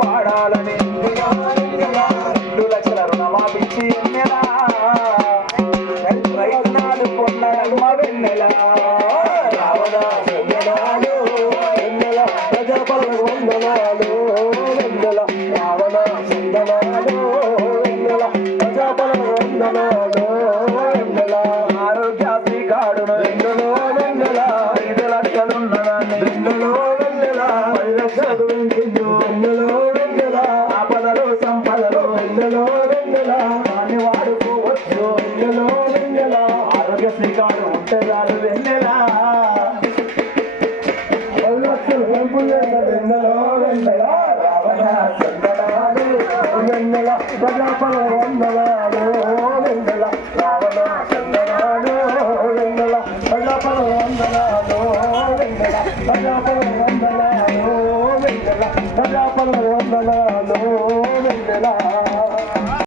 పాడాలని 2 లక్షల రుణమాపించి రైతునాలు పొందడమ్మ వెన్నెల ప్రజాపల వందనాలు వెన్నెల రావణ సుందనాలు వెన్నెల ప్రజాపల వందనాలు వెన్నెల ఆరోగ్యాశ్రీ కాడును వెన్నెలో వెన్నెల 5 లక్షలున్నదాన్ని వెన్నెలో వెన్నెల 10 లక్షలు వెన్నెలో వెన్నెల ఆపదలు సంపదలు వెన్నెలో వెన్నెల దాన్ని వాడుకోవచ్చు వెన్నెలో వెన్నెల ఆరోగ్యశ్రీ కార్డు ఉంటే చాలు వెన్నెల వెన్నెలో వెన్నెల రావణ చందనాలు వెన్నెల ప్రజాపల వందనాలు వెన్నెల రావణ చందనాలు వెన్నెల ప్రజాపల వందనాలు వెన్నెల ప్రజాపల వందనాలు వెన్నెల ప్రజాపల వందనాలు వెన్నెల